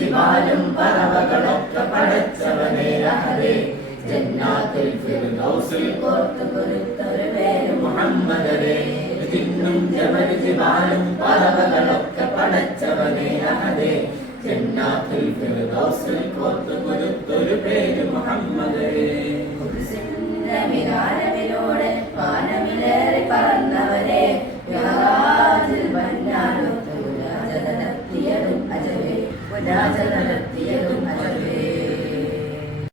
ജിബാലും പറവകളൊക്കെ പടച്ചവനെ അഹദേ ജന്നാത്തുൽ ഫിർദൗസിൽ കോർത്തു കൊടുത്തൊരു പേര് മുഹമ്മദരേ ജിന്നും ജബൽ ജിബാലും പറവകളൊക്കെ പടച്ചവനെ അഹദേ ജന്നാത്തുൽ ഫിർദൗസിൽ കോർത്തു കൊടുത്തൊരു പേര് മുഹമ്മദരേ ഖുദ്സിന്റെ വികാരമിലൂടെ വാനമിലേറി പറന്നവരെ യാറാജിൽ ബന്നാലും ജഗതത്തിയതും അജവേ